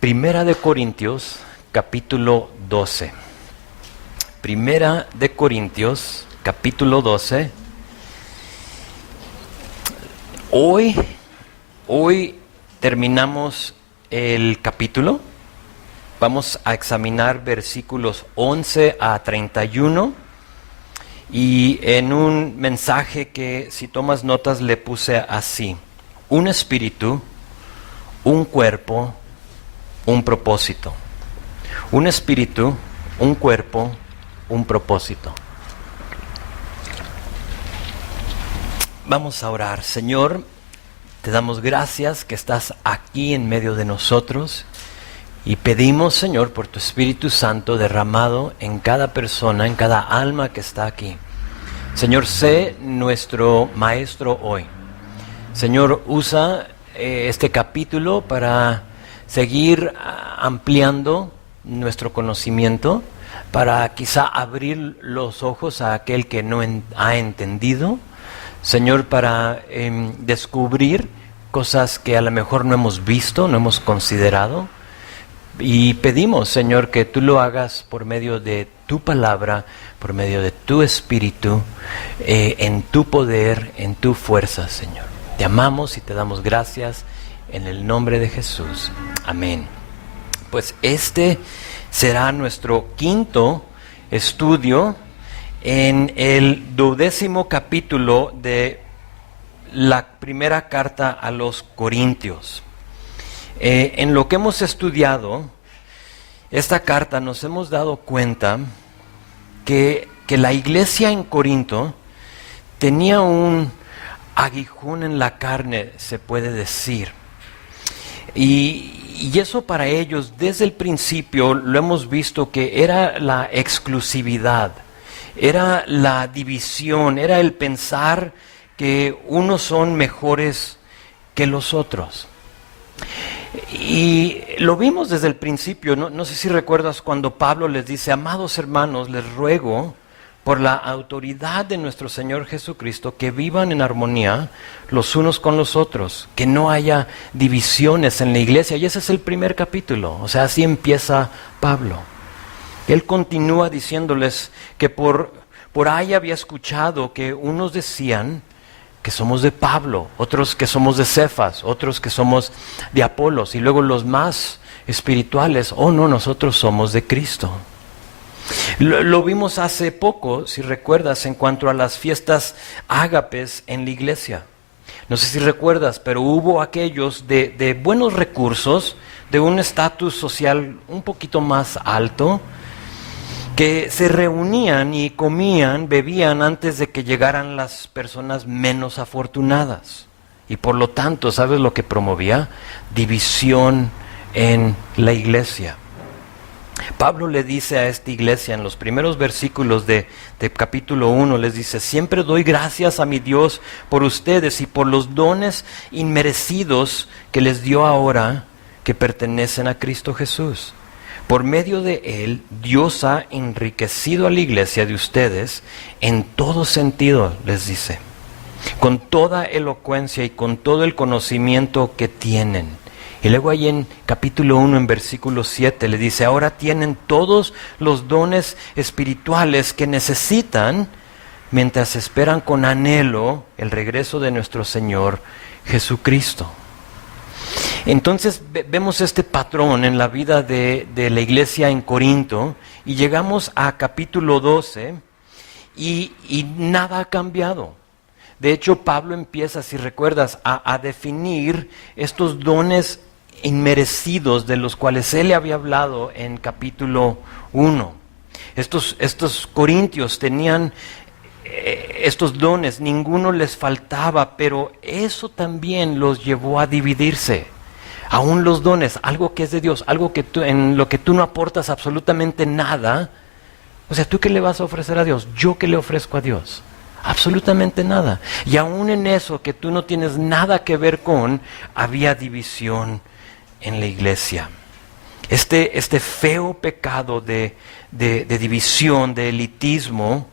Primera de Corintios, capítulo 12. Primera de Corintios, capítulo 12. Hoy terminamos el capítulo. Vamos a examinar versículos 11 a 31. Y en un mensaje que, si tomas notas, le puse así: un espíritu, un cuerpo, un propósito. Un espíritu, un cuerpo, un propósito. Vamos a orar. Señor, te damos gracias que estás aquí en medio de nosotros y pedimos, Señor, por tu Espíritu Santo derramado en cada persona, en cada alma que está aquí. Señor, sé nuestro maestro hoy. Señor, usa este capítulo para seguir ampliando nuestro conocimiento, para quizá abrir los ojos a aquel que no ha entendido. Señor, para descubrir cosas que a lo mejor no hemos visto, no hemos considerado. Y pedimos, Señor, que tú lo hagas por medio de tu palabra, por medio de tu espíritu, en tu poder, en tu fuerza, Señor. Te amamos y te damos gracias en el nombre de Jesús. Amén. Pues este será nuestro quinto estudio en el 12º capítulo de la primera carta a los Corintios. En lo que hemos estudiado esta carta nos hemos dado cuenta que la iglesia en Corinto tenía un aguijón en la carne, se puede decir. Y eso para ellos, desde el principio, lo hemos visto que era la exclusividad, era la división, era el pensar que unos son mejores que los otros. Y lo vimos desde el principio, no sé si recuerdas cuando Pablo les dice: amados hermanos, les ruego por la autoridad de nuestro Señor Jesucristo que vivan en armonía los unos con los otros, que no haya divisiones en la iglesia. Y ese es el primer capítulo, o sea, así empieza Pablo. Él continúa diciéndoles que por ahí había escuchado que unos decían que somos de Pablo, otros que somos de Cefas, otros que somos de Apolos, y luego los más espirituales: oh no, nosotros somos de Cristo. Lo vimos hace poco, si recuerdas, en cuanto a las fiestas ágapes en la iglesia. No sé si recuerdas, pero hubo aquellos de buenos recursos, de un estatus social un poquito más alto, que se reunían y comían, bebían antes de que llegaran las personas menos afortunadas. Y por lo tanto, ¿sabes lo que promovía? División en la iglesia. Pablo le dice a esta iglesia en los primeros versículos de capítulo 1, les dice: siempre doy gracias a mi Dios por ustedes y por los dones inmerecidos que les dio ahora que pertenecen a Cristo Jesús. Por medio de Él, Dios ha enriquecido a la iglesia de ustedes en todo sentido, les dice, con toda elocuencia y con todo el conocimiento que tienen. Y luego ahí en capítulo 1, en versículo 7, le dice: ahora tienen todos los dones espirituales que necesitan mientras esperan con anhelo el regreso de nuestro Señor Jesucristo. Entonces vemos este patrón en la vida de la iglesia en Corinto, y llegamos a capítulo 12 y nada ha cambiado. De hecho, Pablo empieza, si recuerdas, a definir estos dones inmerecidos de los cuales él le había hablado en capítulo 1. Estos corintios tenían estos dones, ninguno les faltaba, pero eso también los llevó a dividirse. Aún los dones, algo que es de Dios, algo que en lo que tú no aportas absolutamente nada. O sea, ¿tú qué le vas a ofrecer a Dios? ¿Yo qué le ofrezco a Dios? Absolutamente nada. Y aún en eso que tú no tienes nada que ver con, había división en la iglesia. Este feo pecado de división, de elitismo,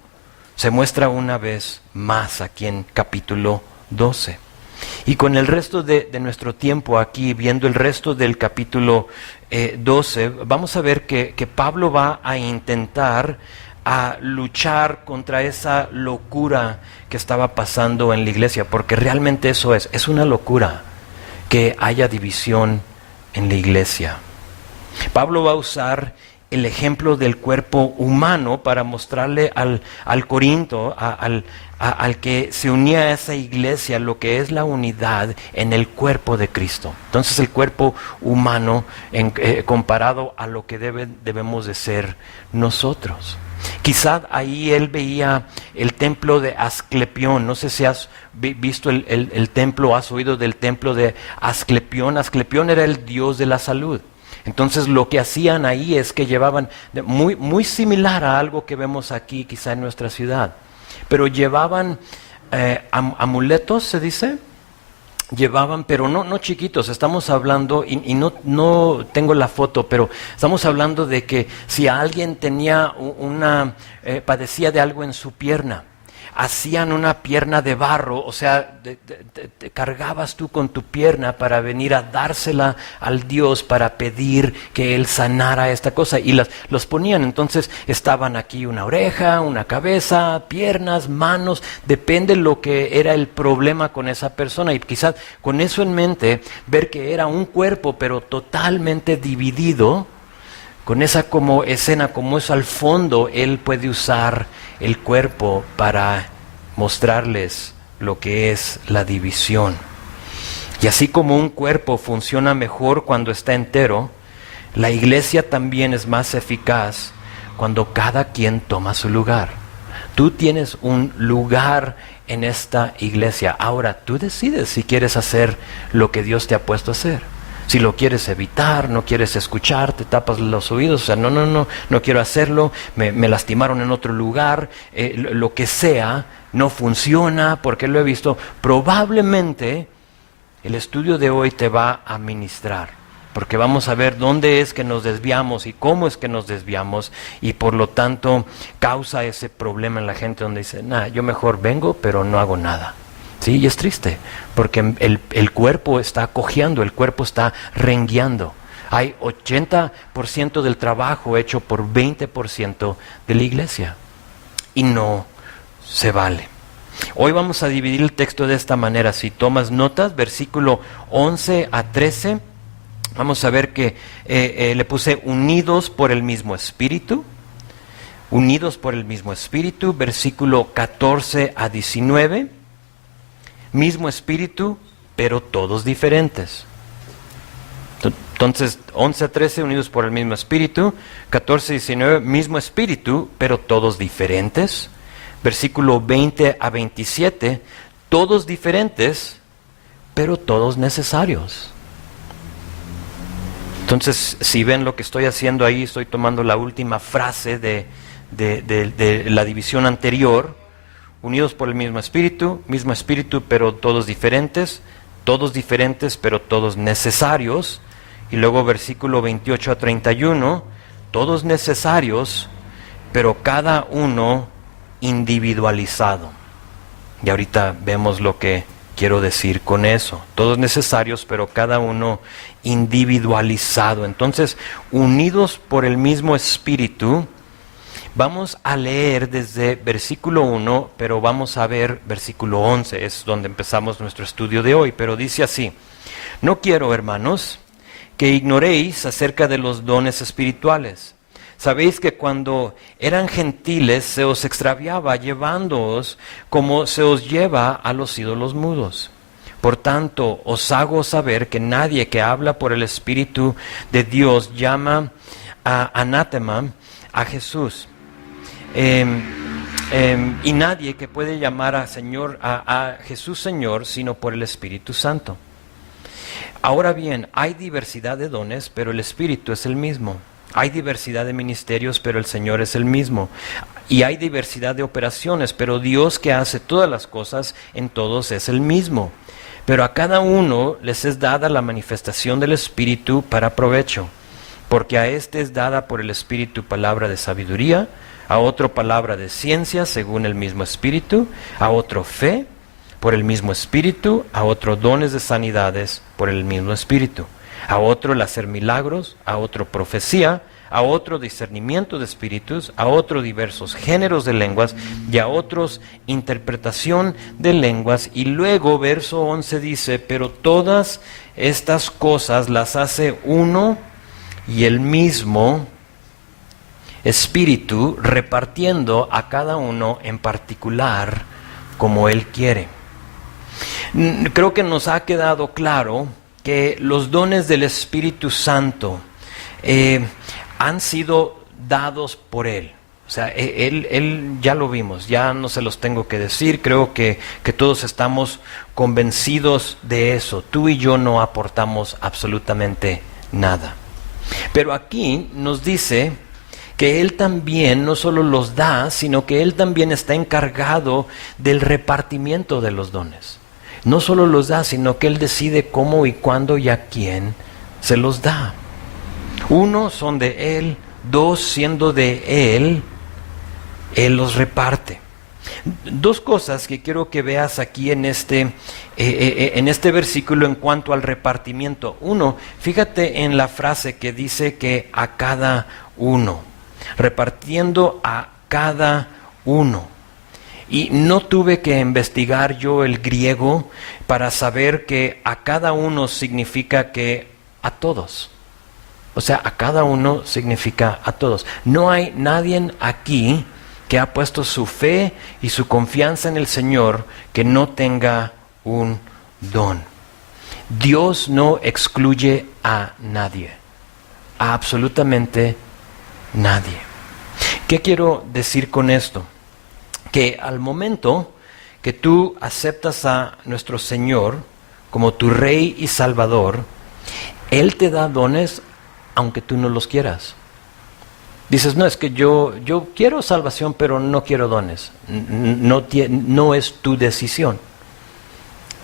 se muestra una vez más aquí en capítulo 12. Y con el resto de nuestro tiempo aquí, viendo el resto del capítulo 12, vamos a ver que Pablo va a intentar a luchar contra esa locura que estaba pasando en la iglesia, porque realmente eso es una locura que haya división en la iglesia. Pablo va a usar el ejemplo del cuerpo humano para mostrarle al Corinto, al que se unía a esa iglesia, lo que es la unidad en el cuerpo de Cristo. Entonces el cuerpo humano comparado a lo que debemos de ser nosotros. Quizá ahí él veía el templo de Asclepión. No sé si has visto el templo, has oído del templo de Asclepión. Asclepión era el dios de la salud. Entonces lo que hacían ahí es que llevaban, muy similar a algo que vemos aquí quizá en nuestra ciudad, pero llevaban amuletos, se dice. Llevaban, pero no chiquitos, estamos hablando, y no tengo la foto, pero estamos hablando de que si alguien tenía padecía de algo en su pierna, hacían una pierna de barro, o sea, te cargabas tú con tu pierna para venir a dársela al Dios para pedir que Él sanara esta cosa, y los ponían. Entonces estaban aquí una oreja, una cabeza, piernas, manos, depende lo que era el problema con esa persona, y quizás con eso en mente, ver que era un cuerpo pero totalmente dividido. Con esa como escena, como eso al fondo, Él puede usar el cuerpo para mostrarles lo que es la división. Y así como un cuerpo funciona mejor cuando está entero, la iglesia también es más eficaz cuando cada quien toma su lugar. Tú tienes un lugar en esta iglesia. Ahora tú decides si quieres hacer lo que Dios te ha puesto a hacer. Si lo quieres evitar, no quieres escuchar, te tapas los oídos, o sea, no quiero hacerlo, me lastimaron en otro lugar, lo que sea, no funciona, porque lo he visto. Probablemente el estudio de hoy te va a ministrar, porque vamos a ver dónde es que nos desviamos y cómo es que nos desviamos, y por lo tanto causa ese problema en la gente donde dice, yo mejor vengo, pero no hago nada. Sí, y es triste, porque el cuerpo está cojeando, el cuerpo está rengueando. Hay 80% del trabajo hecho por 20% de la iglesia, y no se vale. Hoy vamos a dividir el texto de esta manera. Si tomas notas, versículo 11 a 13, vamos a ver que le puse unidos por el mismo espíritu. Unidos por el mismo espíritu, versículo 14 a 19. Mismo espíritu, pero todos diferentes. Entonces, 11 a 13, unidos por el mismo espíritu. 14 a 19, mismo espíritu, pero todos diferentes. Versículo 20 a 27, todos diferentes, pero todos necesarios. Entonces, si ven lo que estoy haciendo ahí, estoy tomando la última frase de la división anterior. Unidos por el mismo espíritu, pero todos diferentes, pero todos necesarios. Y luego versículo 28 a 31, todos necesarios, pero cada uno individualizado. Y ahorita vemos lo que quiero decir con eso. Todos necesarios, pero cada uno individualizado. Entonces, unidos por el mismo espíritu. Vamos a leer desde versículo 1, pero vamos a ver versículo 11, es donde empezamos nuestro estudio de hoy, pero dice así: no quiero, hermanos, que ignoréis acerca de los dones espirituales. Sabéis que cuando eran gentiles se os extraviaba llevándoos como se os lleva a los ídolos mudos. Por tanto, os hago saber que nadie que habla por el Espíritu de Dios llama a anátema a Jesús. Y nadie que puede llamar a Jesús Señor sino por el Espíritu Santo. Ahora bien, hay diversidad de dones, pero el Espíritu es el mismo. Hay diversidad de ministerios, pero el Señor es el mismo. Y hay diversidad de operaciones, pero Dios que hace todas las cosas en todos es el mismo. Pero a cada uno les es dada la manifestación del Espíritu para provecho. Porque a este es dada por el Espíritu palabra de sabiduría, a otro palabra de ciencia según el mismo Espíritu, a otro fe, por el mismo Espíritu, a otro dones de sanidades por el mismo Espíritu, a otro el hacer milagros, a otro profecía, a otro discernimiento de espíritus, a otro diversos géneros de lenguas y a otros interpretación de lenguas. Y luego verso 11 dice, pero todas estas cosas las hace uno y el mismo Espíritu, repartiendo a cada uno en particular como Él quiere. Creo que nos ha quedado claro que los dones del Espíritu Santo han sido dados por Él. O sea, él ya lo vimos, ya no se los tengo que decir, creo que todos estamos convencidos de eso. Tú y yo no aportamos absolutamente nada. Pero aquí nos dice que Él también no solo los da, sino que Él también está encargado del repartimiento de los dones. No solo los da, sino que Él decide cómo y cuándo y a quién se los da. Uno, son de Él; dos, siendo de Él, Él los reparte. Dos cosas que quiero que veas aquí en este versículo en cuanto al repartimiento. Uno, fíjate en la frase que dice que a cada uno, repartiendo a cada uno. Y no tuve que investigar yo el griego para saber que a cada uno significa que a todos. O sea, a cada uno significa a todos. No hay nadie aquí que ha puesto su fe y su confianza en el Señor que no tenga un don. Dios no excluye a nadie, a absolutamente nadie. ¿Qué quiero decir con esto? Que al momento que tú aceptas a nuestro Señor como tu Rey y Salvador, Él te da dones aunque tú no los quieras. Dices, no, es que yo quiero salvación, pero no quiero dones. No es tu decisión.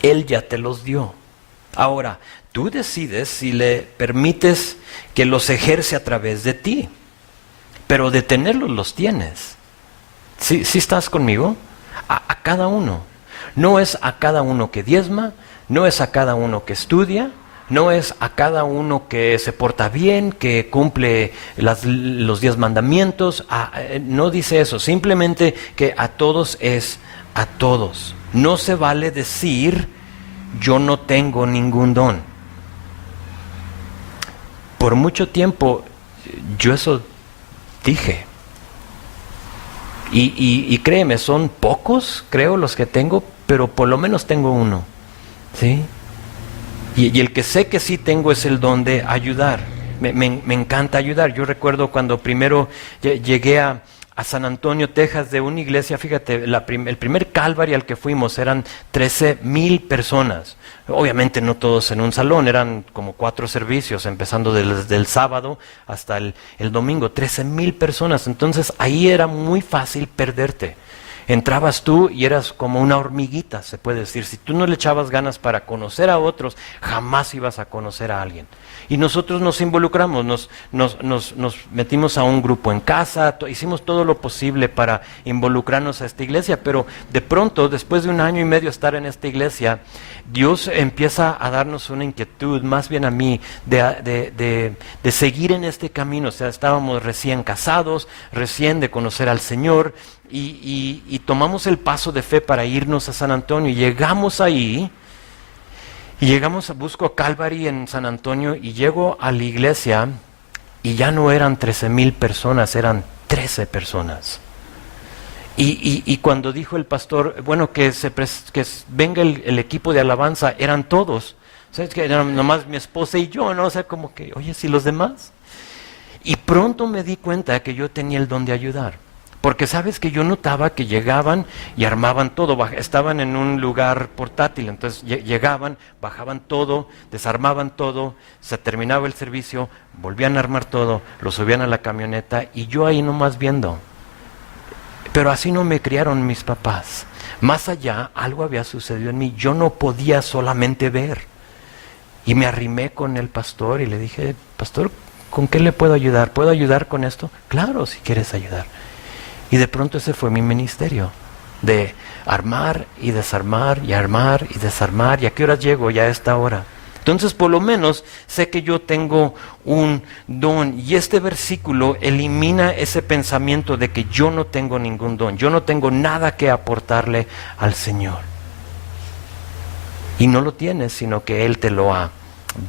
Él ya te los dio. Ahora, tú decides si le permites que los ejerce a través de ti. Pero de tenerlos los tienes. ¿Sí estás conmigo? A cada uno. No es a cada uno que diezma, no es a cada uno que estudia, no es a cada uno que se porta bien, que cumple los 10 mandamientos. No dice eso, simplemente que a todos es a todos. No se vale decir, yo no tengo ningún don. Por mucho tiempo yo eso dije. Y créeme, son pocos, creo, los que tengo, pero por lo menos tengo uno. ¿Sí? Y el que sé que sí tengo es el don de ayudar. Me encanta ayudar. Yo recuerdo cuando primero llegué a San Antonio, Texas, de una iglesia, fíjate, el primer Calvary al que fuimos eran 13,000 personas. Obviamente no todos en un salón, eran como 4 servicios, empezando desde el sábado hasta el domingo, 13,000 personas. Entonces ahí era muy fácil perderte. Entrabas tú y eras como una hormiguita, se puede decir. Si tú no le echabas ganas para conocer a otros, jamás ibas a conocer a alguien. Y nosotros nos involucramos, nos metimos a un grupo en casa, hicimos todo lo posible para involucrarnos a esta iglesia, pero de pronto, después de 1 año y medio estar en esta iglesia, Dios empieza a darnos una inquietud, más bien a mí, de seguir en este camino. O sea, estábamos recién casados, recién de conocer al Señor, y tomamos el paso de fe para irnos a San Antonio, y llegamos ahí, busco a Calvary en San Antonio, y llego a la iglesia, y ya no eran 13,000 personas, eran 13 personas. Y cuando dijo el pastor, bueno, que venga el equipo de alabanza, eran todos. O sea, es que eran nomás mi esposa y yo, ¿no? O sea, como que, oye, ¿y los demás? Y pronto me di cuenta que yo tenía el don de ayudar. Porque sabes que yo notaba que llegaban y armaban todo, estaban en un lugar portátil, entonces llegaban, bajaban todo, desarmaban todo, se terminaba el servicio, volvían a armar todo, lo subían a la camioneta y yo ahí nomás viendo. Pero así no me criaron mis papás. Más allá, algo había sucedido en mí, yo no podía solamente ver. Y me arrimé con el pastor y le dije, pastor, ¿con qué le puedo ayudar? ¿Puedo ayudar con esto? Claro, si quieres ayudar. Y de pronto ese fue mi ministerio. de armar y desarmar y armar y desarmar. ¿Y a qué hora llego? Ya a esta hora. Entonces, por lo menos sé que yo tengo un don. Y este versículo elimina ese pensamiento de que yo no tengo ningún don. Yo no tengo nada que aportarle al Señor. Y no lo tienes, sino que Él te lo ha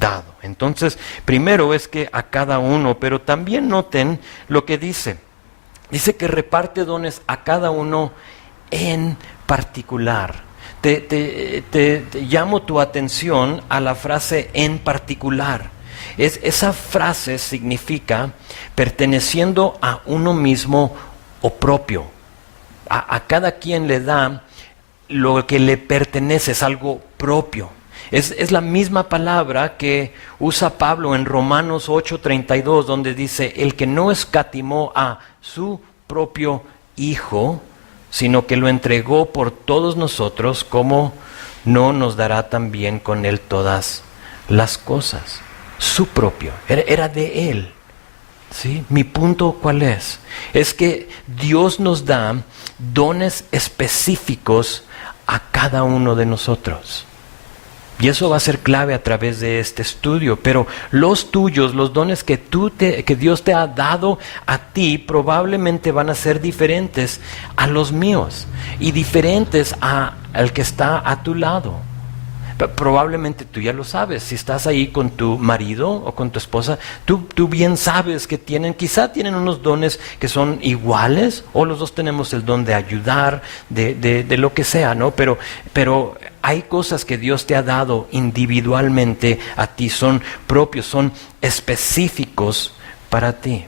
dado. Entonces, primero es que a cada uno, pero también noten lo que dice. Dice que reparte dones a cada uno en particular. Te llamo tu atención a la frase en particular. Esa frase significa perteneciendo a uno mismo o propio. A cada quien le da lo que le pertenece, es algo propio. Es la misma palabra que usa Pablo en Romanos 8:32, donde dice, el que no escatimó a su propio Hijo, sino que lo entregó por todos nosotros, ¿cómo no nos dará también con Él todas las cosas? Su propio, era de Él. ¿Sí? Mi punto, ¿cuál es? Es que Dios nos da dones específicos a cada uno de nosotros. Y eso va a ser clave a través de este estudio. Pero los tuyos, los dones que Dios te ha dado a ti, probablemente van a ser diferentes a los míos y diferentes al que está a tu lado. Probablemente tú ya lo sabes. Si estás ahí con tu marido o con tu esposa, tú bien sabes que quizá tienen unos dones que son iguales, o los dos tenemos el don de ayudar, de lo que sea, ¿no? Pero hay cosas que Dios te ha dado individualmente a ti, son propios, son específicos para ti.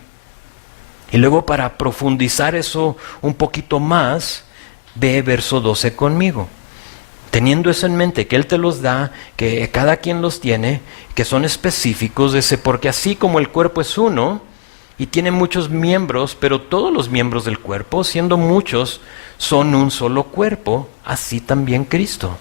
Y luego, para profundizar eso un poquito más, ve verso 12 conmigo. Teniendo eso en mente, que Él te los da, que cada quien los tiene, que son específicos, porque así como el cuerpo es uno y tiene muchos miembros, pero todos los miembros del cuerpo, siendo muchos, son un solo cuerpo, así también Cristo.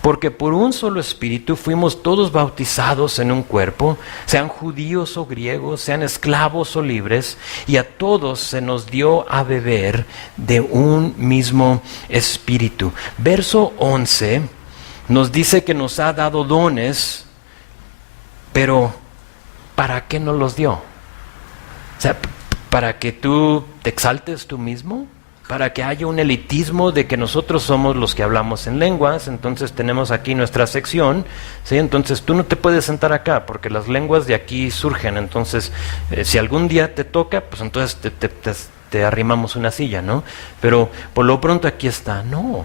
Porque por un solo espíritu fuimos todos bautizados en un cuerpo, sean judíos o griegos, sean esclavos o libres, y a todos se nos dio a beber de un mismo espíritu. Verso 11 nos dice que nos ha dado dones, pero ¿para qué nos los dio? O sea, ¿para que tú te exaltes tú mismo? Para que haya un elitismo de que nosotros somos los que hablamos en lenguas, entonces tenemos aquí nuestra sección, ¿sí? Entonces tú no te puedes sentar acá porque las lenguas de aquí surgen, entonces si algún día te toca, pues entonces te arrimamos una silla, ¿no? Pero por lo pronto aquí está. No,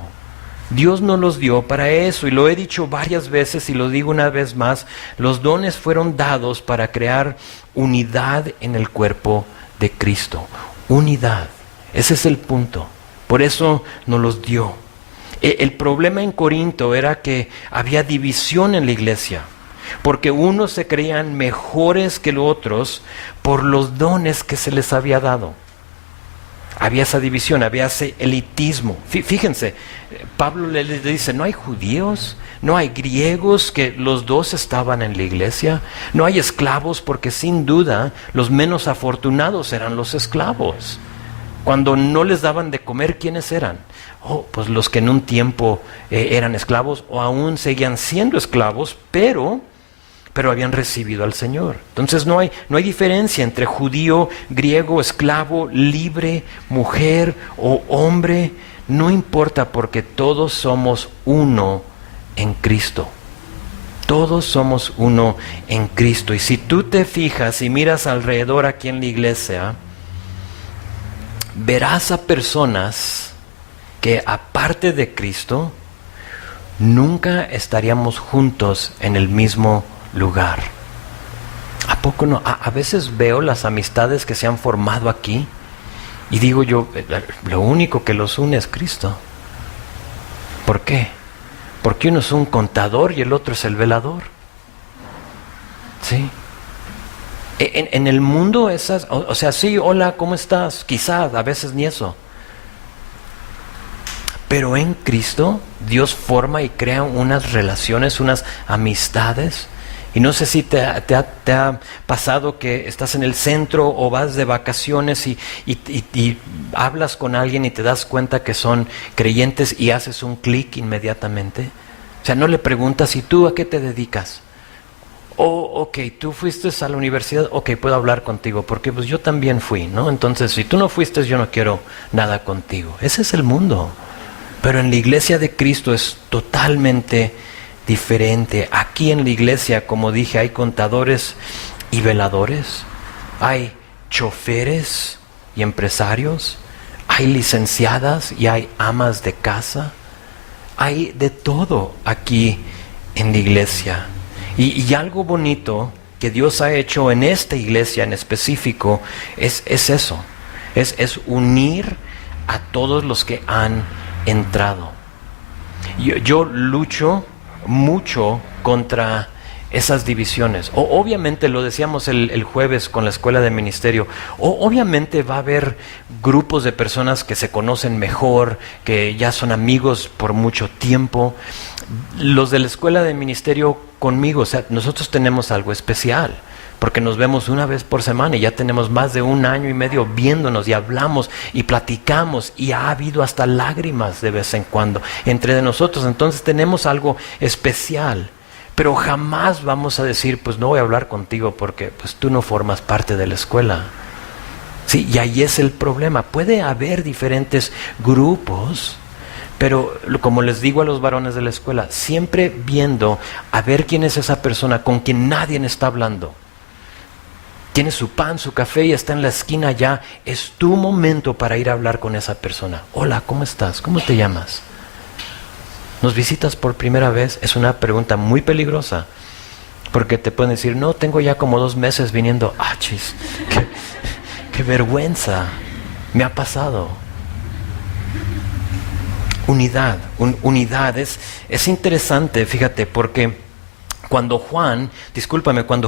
Dios no los dio para eso, y lo he dicho varias veces y lo digo una vez más, los dones fueron dados para crear unidad en el cuerpo de Cristo, unidad. Ese es el punto. Por eso nos los dio. El problema en Corinto era que había división en la iglesia, porque unos se creían mejores que los otros por los dones que se les había dado. Había esa división, había ese elitismo. Fíjense, Pablo le dice, no hay judíos, no hay griegos, que los dos estaban en la iglesia, no hay esclavos, porque sin duda los menos afortunados eran los esclavos. Cuando no les daban de comer, ¿quiénes eran? Pues los que en un tiempo eran esclavos o aún seguían siendo esclavos, pero habían recibido al Señor. Entonces no hay diferencia entre judío, griego, esclavo, libre, mujer o hombre. No importa, porque todos somos uno en Cristo. Todos somos uno en Cristo. Y si tú te fijas y miras alrededor aquí en la iglesia, verás a personas que aparte de Cristo nunca estaríamos juntos en el mismo lugar. ¿A poco no? A veces veo las amistades que se han formado aquí y digo yo, lo único que los une es Cristo. ¿Por qué? Porque uno es un contador y el otro es el velador. ¿Sí? En el mundo esas, o sea, sí, hola, ¿cómo estás? Quizás, a veces ni eso. Pero en Cristo, Dios forma y crea unas relaciones, unas amistades. Y no sé si te ha pasado que estás en el centro o vas de vacaciones y hablas con alguien y te das cuenta que son creyentes y haces un clic inmediatamente. O sea, no le preguntas, ¿y tú a qué te dedicas? Ok, tú fuiste a la universidad, ok, puedo hablar contigo, porque pues yo también fui, ¿no? Entonces, si tú no fuiste, yo no quiero nada contigo. Ese es el mundo. Pero en la iglesia de Cristo es totalmente diferente. Aquí en la iglesia, como dije, hay contadores y veladores, hay choferes y empresarios, hay licenciadas y hay amas de casa, hay de todo aquí en la iglesia. Y algo bonito que Dios ha hecho en esta iglesia en específico es eso, es unir a todos los que han entrado. Yo lucho mucho contra esas divisiones. Obviamente, lo decíamos el jueves con la escuela de ministerio, obviamente va a haber grupos de personas que se conocen mejor, que ya son amigos por mucho tiempo. Los de la escuela de ministerio conmigo, o sea, nosotros tenemos algo especial, porque nos vemos una vez por semana y ya tenemos más de 1 año y medio viéndonos y hablamos y platicamos y ha habido hasta lágrimas de vez en cuando entre de nosotros. Entonces tenemos algo especial, pero jamás vamos a decir, pues no voy a hablar contigo porque pues tú no formas parte de la escuela. Sí, y ahí es el problema. Puede haber diferentes grupos, pero como les digo a los varones de la escuela, siempre viendo a ver quién es esa persona con quien nadie está hablando. Tiene su pan, su café y está en la esquina ya. Es tu momento para ir a hablar con esa persona. Hola, ¿cómo estás? ¿Cómo te llamas? ¿Nos visitas por primera vez? Es una pregunta muy peligrosa, porque te pueden decir, no, tengo ya como 2 meses viniendo. Ah, chis, qué vergüenza, me ha pasado. Unidad, unidad, es interesante, fíjate, porque cuando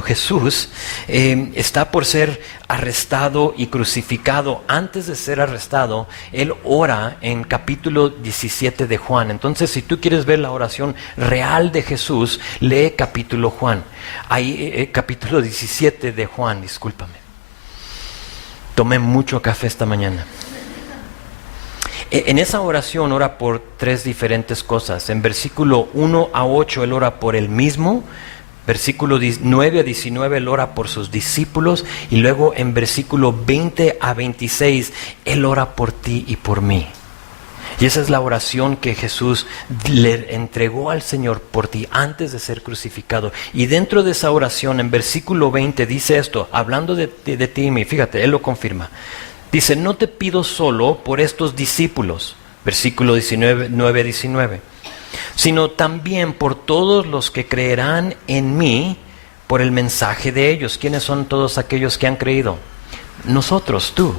Jesús está por ser arrestado y crucificado, antes de ser arrestado, él ora en capítulo 17 de Juan. Entonces, si tú quieres ver la oración real de Jesús, lee capítulo 17 de Juan, discúlpame. Tomé mucho café esta mañana. En esa oración ora por 3 diferentes cosas. En versículo 1 a 8 él ora por él mismo. Versículo 9 a 19 él ora por sus discípulos. Y luego en versículo 20 a 26 él ora por ti y por mí. Y esa es la oración que Jesús le entregó al Señor por ti antes de ser crucificado. Y dentro de esa oración, en versículo 20 dice esto, hablando de ti y mí. Fíjate, él lo confirma. Dice, no te pido solo por estos discípulos, versículo 9-19, sino también por todos los que creerán en mí por el mensaje de ellos. ¿Quiénes son todos aquellos que han creído? Nosotros, tú.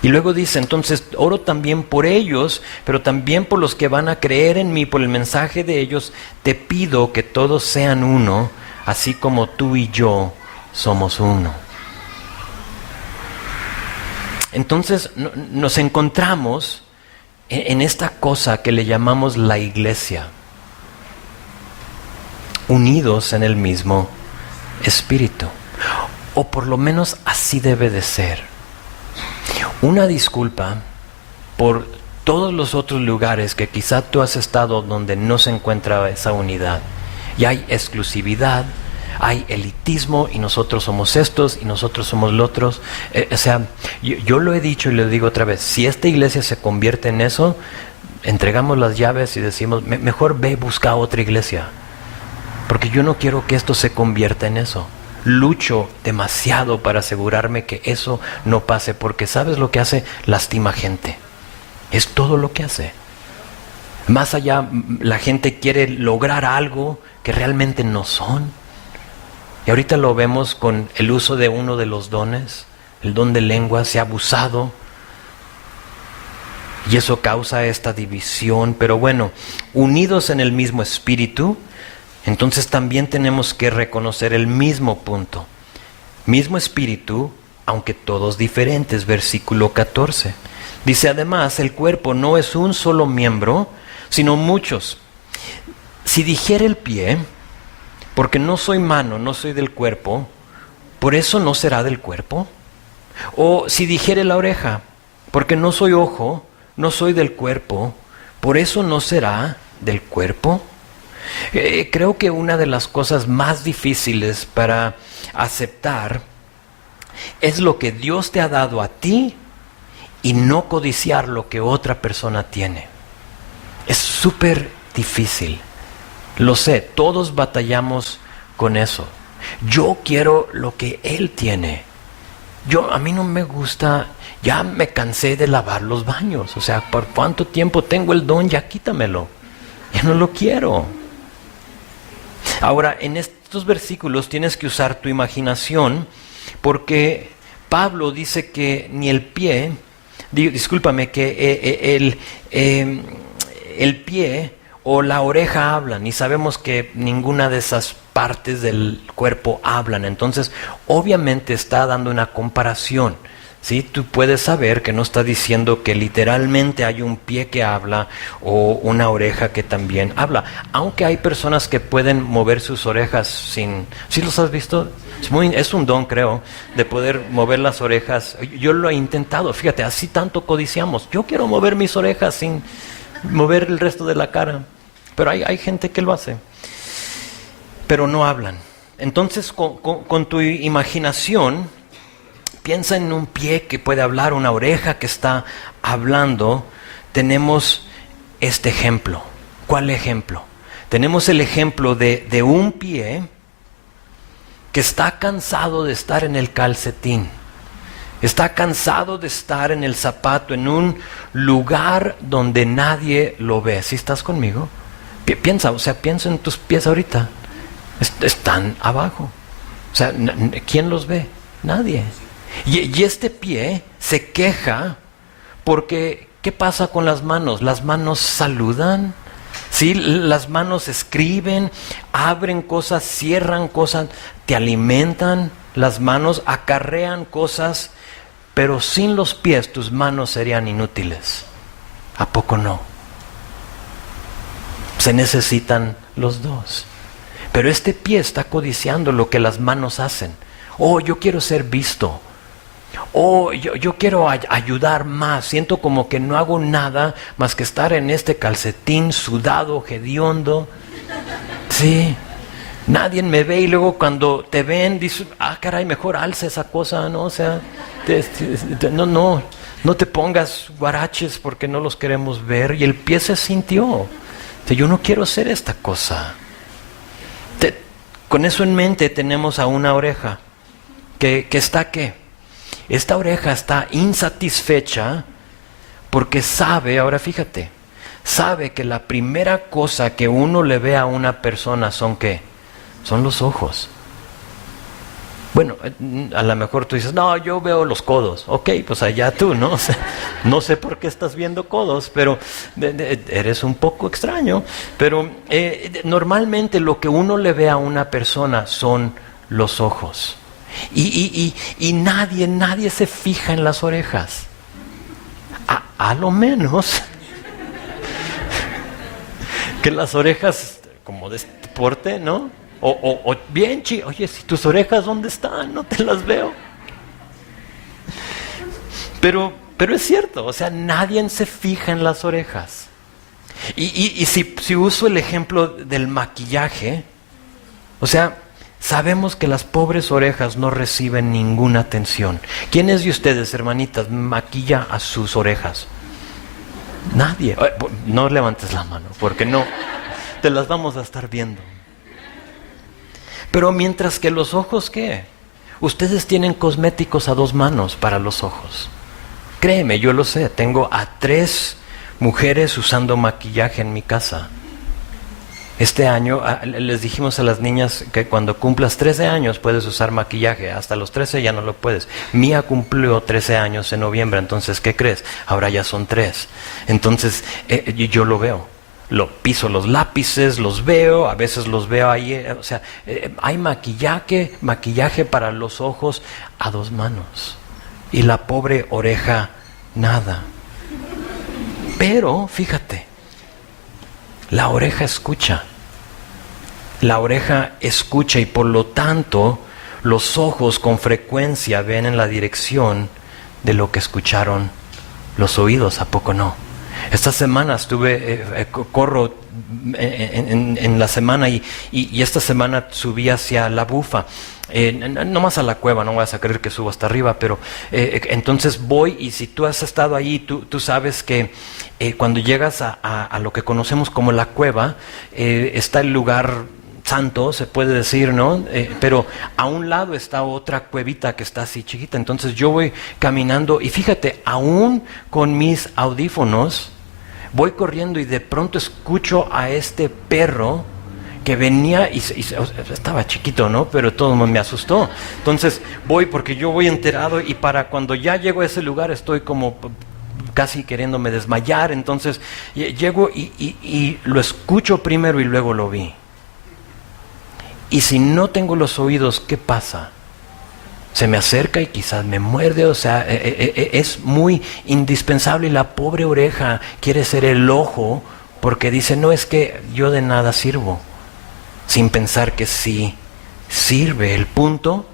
Y luego dice, entonces, oro también por ellos, pero también por los que van a creer en mí por el mensaje de ellos. Te pido que todos sean uno, así como tú y yo somos uno. Entonces nos encontramos en esta cosa que le llamamos la iglesia, unidos en el mismo espíritu, o por lo menos así debe de ser. Una disculpa por todos los otros lugares que quizá tú has estado donde no se encuentra esa unidad, y hay exclusividad, hay elitismo y nosotros somos estos y nosotros somos los otros. O sea, yo lo he dicho y lo digo otra vez, si esta iglesia se convierte en eso, entregamos las llaves y decimos, mejor ve, busca otra iglesia, porque yo no quiero que esto se convierta en eso. Lucho demasiado para asegurarme que eso no pase, porque ¿sabes lo que hace? Lastima gente. Es todo lo que hace. Más allá, la gente quiere lograr algo que realmente no son. Y ahorita lo vemos con el uso de uno de los dones, el don de lengua, se ha abusado. Y eso causa esta división. Pero bueno, unidos en el mismo espíritu, entonces también tenemos que reconocer el mismo punto. Mismo espíritu, aunque todos diferentes, versículo 14. Dice, además, el cuerpo no es un solo miembro, sino muchos. Si dijera el pie, porque no soy mano, no soy del cuerpo, ¿por eso no será del cuerpo? O si dijere la oreja, porque no soy ojo, no soy del cuerpo, ¿por eso no será del cuerpo? Creo que una de las cosas más difíciles para aceptar es lo que Dios te ha dado a ti y no codiciar lo que otra persona tiene. Es súper difícil. Lo sé, todos batallamos con eso. Yo quiero lo que Él tiene. A mí no me gusta, ya me cansé de lavar los baños. O sea, ¿por cuánto tiempo tengo el don? Ya quítamelo. Ya no lo quiero. Ahora, en estos versículos tienes que usar tu imaginación, porque Pablo dice que ni el pie, que el pie o la oreja hablan, y sabemos que ninguna de esas partes del cuerpo hablan. Entonces, obviamente está dando una comparación. ¿Sí? Tú puedes saber que no está diciendo que literalmente hay un pie que habla o una oreja que también habla. Aunque hay personas que pueden mover sus orejas sin... ¿Sí los has visto? Es un don, creo, de poder mover las orejas. Yo lo he intentado, fíjate, así tanto codiciamos. Yo quiero mover mis orejas sin mover el resto de la cara. Pero hay gente que lo hace. Pero no hablan. Entonces, con tu imaginación, piensa en un pie que puede hablar, una oreja que está hablando. Tenemos este ejemplo. ¿Cuál ejemplo? Tenemos el ejemplo de un pie que está cansado de estar en el calcetín. Está cansado de estar en el zapato, en un lugar donde nadie lo ve. ¿Sí estás conmigo? Piensa en tus pies ahorita. Están abajo. O sea, ¿quién los ve? Nadie. Y este pie se queja porque, ¿qué pasa con las manos? Las manos saludan, ¿sí? Las manos escriben, abren cosas, cierran cosas, te alimentan. Las manos acarrean cosas, pero sin los pies tus manos serían inútiles. ¿A poco no? Se necesitan los dos. Pero este pie está codiciando lo que las manos hacen. Oh, yo quiero ser visto. Oh, yo quiero ayudar más. Siento como que no hago nada más que estar en este calcetín sudado, hediondo. Sí. Nadie me ve y luego cuando te ven dicen, caray, mejor alza esa cosa, ¿no? O sea, no te pongas guaraches porque no los queremos ver. Y el pie se sintió. Yo no quiero hacer esta cosa. Con eso en mente tenemos a una oreja que está ¿qué? Esta oreja está insatisfecha porque sabe, ahora fíjate, sabe que la primera cosa que uno le ve a una persona son ¿qué? Son los ojos. Bueno, a lo mejor tú dices, no, yo veo los codos. Ok, pues allá tú, ¿no? O sea, no sé por qué estás viendo codos, pero eres un poco extraño. Pero normalmente lo que uno le ve a una persona son los ojos. Y nadie se fija en las orejas. A lo menos que las orejas, como de este porte, ¿no? O bien, oye, si tus orejas, ¿dónde están? No te las veo. Pero es cierto, o sea, nadie se fija en las orejas. Y si uso el ejemplo del maquillaje, o sea, sabemos que las pobres orejas no reciben ninguna atención. ¿Quiénes de ustedes, hermanitas, maquilla a sus orejas? Nadie. No levantes la mano, porque no, te las vamos a estar viendo. Pero mientras que los ojos, ¿qué? Ustedes tienen cosméticos a 2 manos para los ojos. Créeme, yo lo sé. Tengo a 3 mujeres usando maquillaje en mi casa. Este año les dijimos a las niñas que cuando cumplas 13 años puedes usar maquillaje. Hasta los 13 ya no lo puedes. Mía cumplió 13 años en noviembre. Entonces, ¿qué crees? Ahora ya son 3. Entonces, yo lo veo. Lo piso los lápices, los veo, a veces los veo ahí, o sea, hay maquillaje para los ojos a 2 manos. Y la pobre oreja, nada. Pero, fíjate, la oreja escucha. La oreja escucha y por lo tanto los ojos con frecuencia ven en la dirección de lo que escucharon los oídos, ¿a poco no? Esta semana corro en la semana y esta semana subí hacia La Bufa, no más a la cueva, no vas a creer que subo hasta arriba, pero entonces voy y si tú has estado ahí, tú sabes que cuando llegas a lo que conocemos como la cueva, está el lugar santo, se puede decir, ¿no? Pero a un lado está otra cuevita que está así chiquita. Entonces yo voy caminando y fíjate, aún con mis audífonos, voy corriendo y de pronto escucho a este perro que venía y estaba chiquito, ¿no? Pero todo me asustó. Entonces voy, porque yo voy enterado y para cuando ya llego a ese lugar estoy como casi queriéndome desmayar. Entonces llego y lo escucho primero y luego lo vi. Y si no tengo los oídos, ¿qué pasa? Se me acerca y quizás me muerde, o sea, es muy indispensable. Y la pobre oreja quiere ser el ojo porque dice, no, es que yo de nada sirvo, sin pensar que sí sirve. El punto,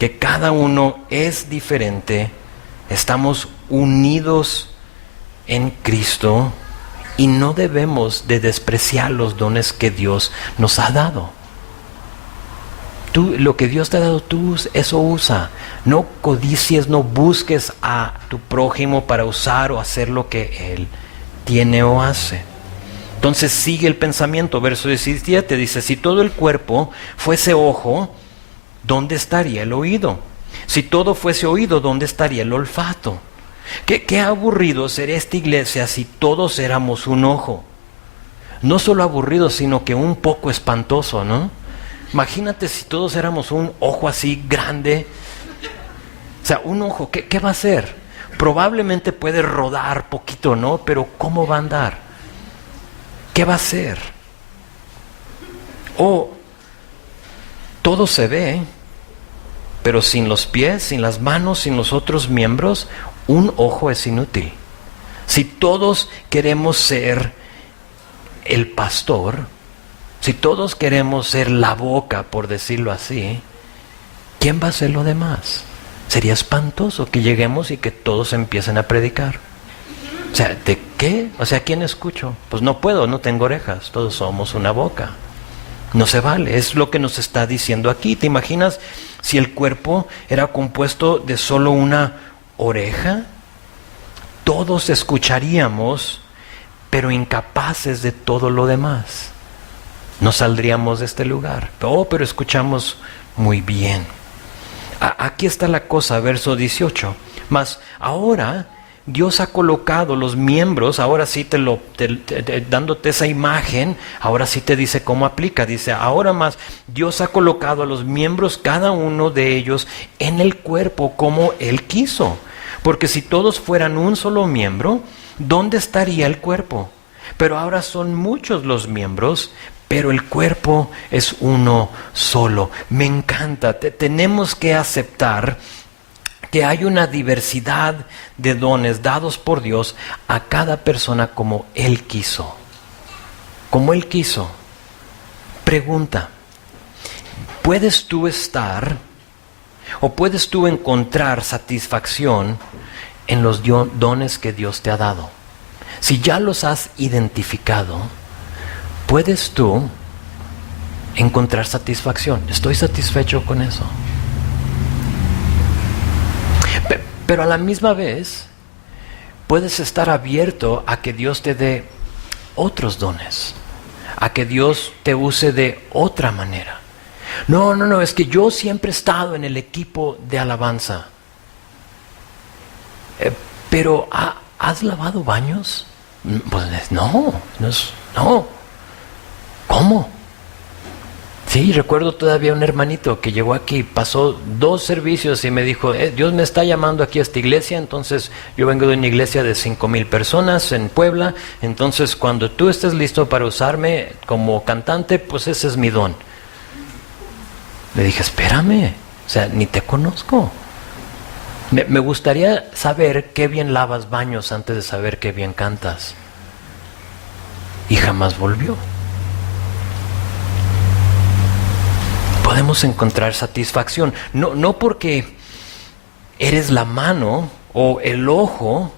que cada uno es diferente, estamos unidos en Cristo y no debemos de despreciar los dones que Dios nos ha dado. Lo que Dios te ha dado, tú eso usa. No codicies, no busques a tu prójimo para usar o hacer lo que él tiene o hace. Entonces sigue el pensamiento, verso 17, dice, si todo el cuerpo fuese ojo, ¿dónde estaría el oído? Si todo fuese oído, ¿dónde estaría el olfato? Qué aburrido sería esta iglesia si todos éramos un ojo. No solo aburrido, sino que un poco espantoso, ¿no? Imagínate si todos éramos un ojo así grande. O sea, un ojo, ¿qué va a hacer? Probablemente puede rodar poquito, ¿no? Pero ¿cómo va a andar? ¿Qué va a hacer? O todo se ve, pero sin los pies, sin las manos, sin los otros miembros, un ojo es inútil. Si todos queremos ser el pastor, si todos queremos ser la boca, por decirlo así, ¿quién va a hacer lo demás? Sería espantoso que lleguemos y que todos empiecen a predicar. O sea, ¿de qué? O sea, ¿quién escucho? Pues no puedo, no tengo orejas, todos somos una boca. No se vale, es lo que nos está diciendo aquí. ¿Te imaginas si el cuerpo era compuesto de solo una oreja? Todos escucharíamos, pero incapaces de todo lo demás. No saldríamos de este lugar. Pero escuchamos muy bien. Aquí está la cosa, verso 18. Mas ahora Dios ha colocado los miembros, ahora sí dándote esa imagen, ahora sí te dice cómo aplica. Dice, ahora más, Dios ha colocado a los miembros, cada uno de ellos, en el cuerpo como Él quiso. Porque si todos fueran un solo miembro, ¿dónde estaría el cuerpo? Pero ahora son muchos los miembros, pero el cuerpo es uno solo. Me encanta. Tenemos que aceptar que hay una diversidad de dones dados por Dios a cada persona como Él quiso. Como Él quiso. Pregunta, ¿puedes tú estar o puedes tú encontrar satisfacción en los dones que Dios te ha dado? Si ya los has identificado, ¿puedes tú encontrar satisfacción? ¿Estoy satisfecho con eso? Pero a la misma vez, puedes estar abierto a que Dios te dé otros dones, a que Dios te use de otra manera. No, es que yo siempre he estado en el equipo de alabanza. Pero, ¿has lavado baños? Pues no. ¿Cómo? Sí, recuerdo todavía un hermanito que llegó aquí, pasó 2 servicios y me dijo, Dios me está llamando aquí a esta iglesia, entonces yo vengo de una iglesia de 5,000 personas en Puebla, entonces cuando tú estés listo para usarme como cantante, pues ese es mi don. Le dije, espérame, o sea, ni te conozco. Me gustaría saber qué bien lavas baños antes de saber qué bien cantas. Y jamás volvió. podemos encontrar satisfacción. No porque eres la mano o el ojo,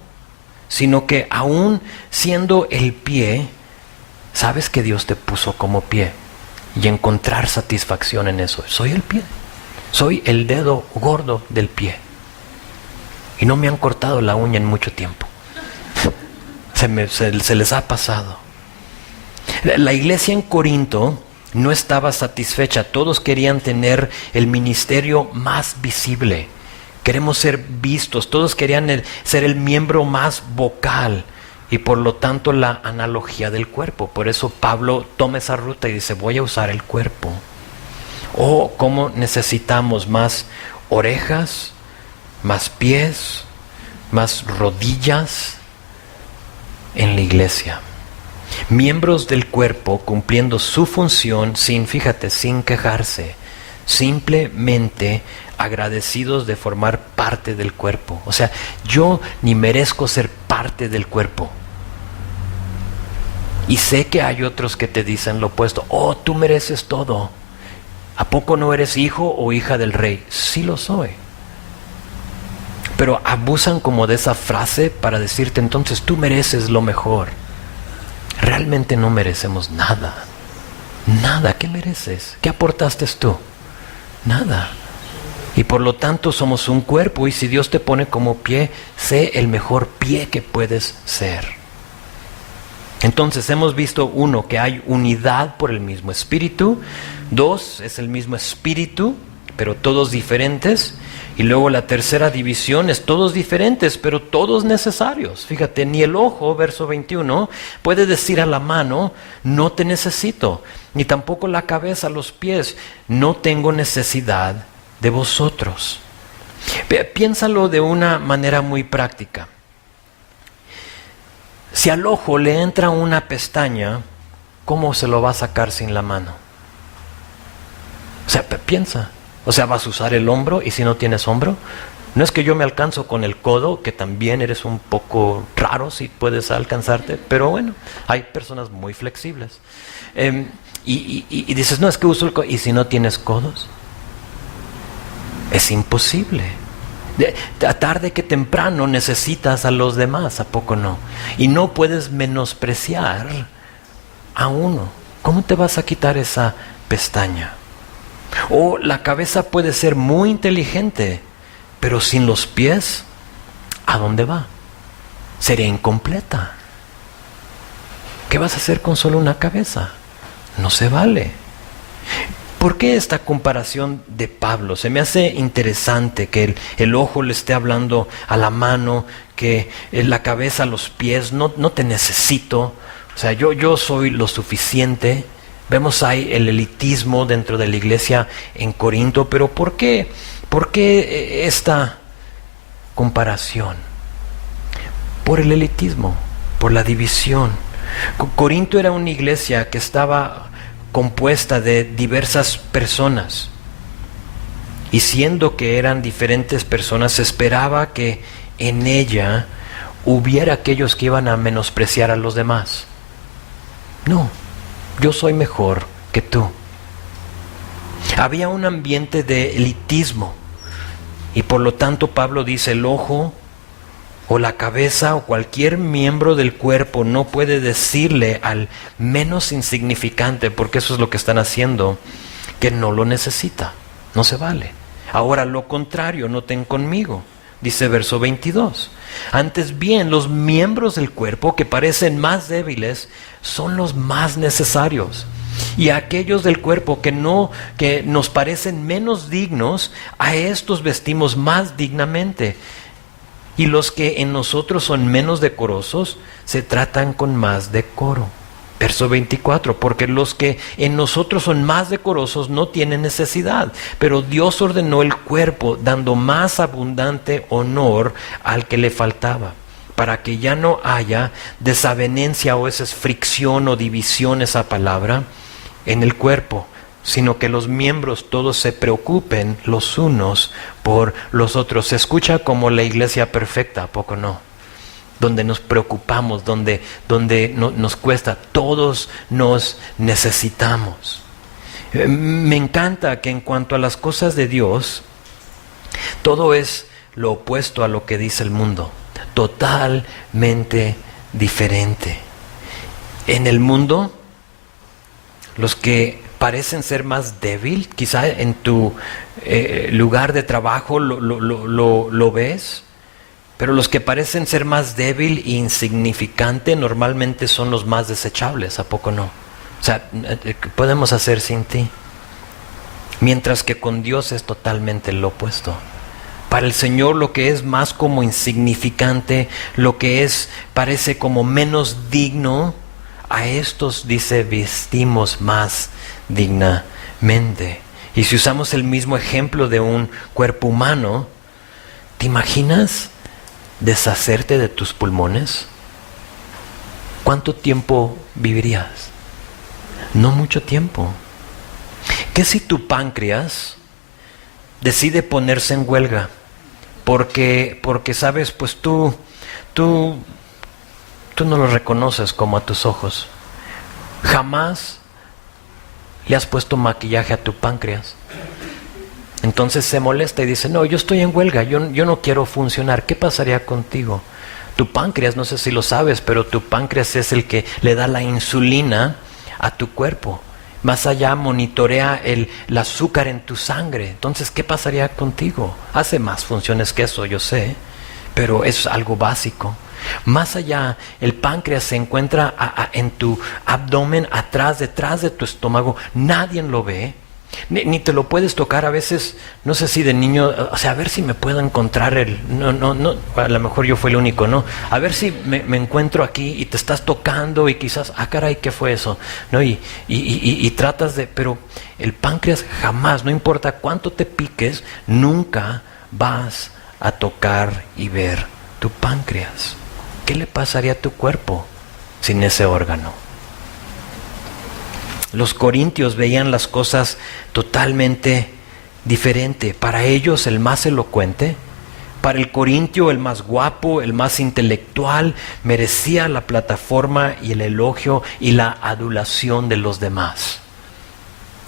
sino que aún siendo el pie, sabes que Dios te puso como pie y encontrar satisfacción en eso. Soy el pie, soy el dedo gordo del pie y no me han cortado la uña en mucho tiempo. Se les ha pasado. La iglesia en Corinto no estaba satisfecha. Todos querían tener el ministerio más visible. Queremos ser vistos. Todos querían ser el miembro más vocal. Y por lo tanto la analogía del cuerpo. Por eso Pablo toma esa ruta y dice, voy a usar el cuerpo. Oh, cómo necesitamos más orejas, más pies, más rodillas en la iglesia. Miembros del cuerpo cumpliendo su función sin quejarse, simplemente agradecidos de formar parte del cuerpo. O sea, yo ni merezco ser parte del cuerpo. Y sé que hay otros que te dicen lo opuesto. Oh, tú mereces todo. ¿A poco no eres hijo o hija del rey? Sí lo soy. Pero abusan como de esa frase para decirte entonces tú mereces lo mejor. Realmente no merecemos nada. Nada. ¿Qué mereces? ¿Qué aportaste tú? Nada. Y por lo tanto somos un cuerpo y si Dios te pone como pie, sé el mejor pie que puedes ser. Entonces hemos visto, 1, que hay unidad por el mismo espíritu. 2, es el mismo espíritu, pero todos diferentes. Y luego la tercera división es todos diferentes, pero todos necesarios. Fíjate, ni el ojo, verso 21, puede decir a la mano, no te necesito. Ni tampoco la cabeza, a los pies, no tengo necesidad de vosotros. Piénsalo de una manera muy práctica. Si al ojo le entra una pestaña, ¿cómo se lo va a sacar sin la mano? O sea, piensa. O sea, vas a usar el hombro y si no tienes hombro, no es que yo me alcanzo con el codo, que también eres un poco raro si puedes alcanzarte, pero bueno, hay personas muy flexibles. Y dices, no, es que uso el codo, y si no tienes codos, es imposible. Tarde que temprano necesitas a los demás, ¿a poco no? Y no puedes menospreciar a uno. ¿Cómo te vas a quitar esa pestaña? O la cabeza puede ser muy inteligente, pero sin los pies, ¿a dónde va? Sería incompleta. ¿Qué vas a hacer con solo una cabeza? No se vale. ¿Por qué esta comparación de Pablo? Se me hace interesante que el ojo le esté hablando a la mano, que la cabeza a los pies, no te necesito. O sea, yo soy lo suficiente. Vemos ahí el elitismo dentro de la iglesia en Corinto, pero ¿por qué esta comparación? Por el elitismo, por la división. Corinto era una iglesia que estaba compuesta de diversas personas, y siendo que eran diferentes personas, se esperaba que en ella hubiera aquellos que iban a menospreciar a los demás. No. Yo soy mejor que tú. Había un ambiente de elitismo y por lo tanto Pablo dice el ojo o la cabeza o cualquier miembro del cuerpo no puede decirle al menos insignificante, porque eso es lo que están haciendo, que no lo necesita. No se vale. Ahora lo contrario, noten conmigo. Dice verso 22. Antes bien, los miembros del cuerpo que parecen más débiles son los más necesarios. Y aquellos del cuerpo que nos parecen menos dignos, a estos vestimos más dignamente. Y los que en nosotros son menos decorosos, se tratan con más decoro. Verso 24, porque los que en nosotros son más decorosos no tienen necesidad, pero Dios ordenó el cuerpo dando más abundante honor al que le faltaba, para que ya no haya desavenencia o esa fricción o división, esa palabra, en el cuerpo, sino que los miembros todos se preocupen los unos por los otros. Se escucha como la iglesia perfecta, ¿a poco no? Donde nos preocupamos, donde nos cuesta, todos nos necesitamos. Me encanta que en cuanto a las cosas de Dios, todo es lo opuesto a lo que dice el mundo, totalmente diferente. En el mundo, los que parecen ser más débil, quizá en tu lugar de trabajo lo ves, pero los que parecen ser más débil e insignificante normalmente son los más desechables, ¿a poco no? O sea, ¿qué podemos hacer sin ti? Mientras que con Dios es totalmente lo opuesto. Para el Señor lo que es más como insignificante, lo que es parece como menos digno, a estos dice vestimos más dignamente. Y si usamos el mismo ejemplo de un cuerpo humano, ¿te imaginas deshacerte de tus pulmones? ¿Cuánto tiempo vivirías? No mucho tiempo. ¿Qué si tu páncreas decide ponerse en huelga? Porque sabes, pues tú no lo reconoces como a tus ojos. Jamás le has puesto maquillaje a tu páncreas. Entonces se molesta y dice, no, yo estoy en huelga, yo no quiero funcionar. ¿Qué pasaría contigo? Tu páncreas, no sé si lo sabes, pero tu páncreas es el que le da la insulina a tu cuerpo. Más allá monitorea el azúcar en tu sangre. Entonces, ¿qué pasaría contigo? Hace más funciones que eso, yo sé, pero es algo básico. Más allá, el páncreas se encuentra en tu abdomen, detrás de tu estómago. Nadie lo ve. Ni te lo puedes tocar a veces, no sé si de niño, o sea, a ver si me puedo encontrar no, a lo mejor yo fui el único, ¿no? A ver si me encuentro aquí y te estás tocando y quizás, caray, ¿qué fue eso? ¿No? Y tratas de, pero el páncreas jamás, no importa cuánto te piques, nunca vas a tocar y ver tu páncreas. ¿Qué le pasaría a tu cuerpo sin ese órgano? Los corintios veían las cosas totalmente diferente. Para ellos el más elocuente, para el corintio el más guapo, el más intelectual, merecía la plataforma y el elogio y la adulación de los demás.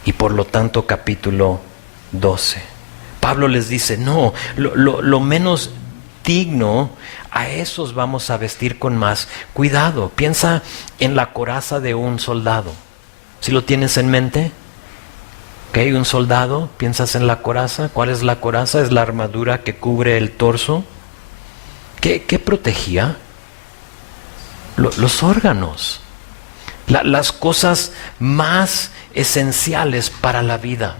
Y por lo tanto, capítulo 12. Pablo les dice, no, lo menos digno, a esos vamos a vestir con más cuidado. Piensa en la coraza de un soldado. ¿Si lo tienes en mente? ¿Ok? Un soldado, piensas en la coraza. ¿Cuál es la coraza? Es la armadura que cubre el torso. ¿Qué protegía? Los órganos. Las cosas más esenciales para la vida.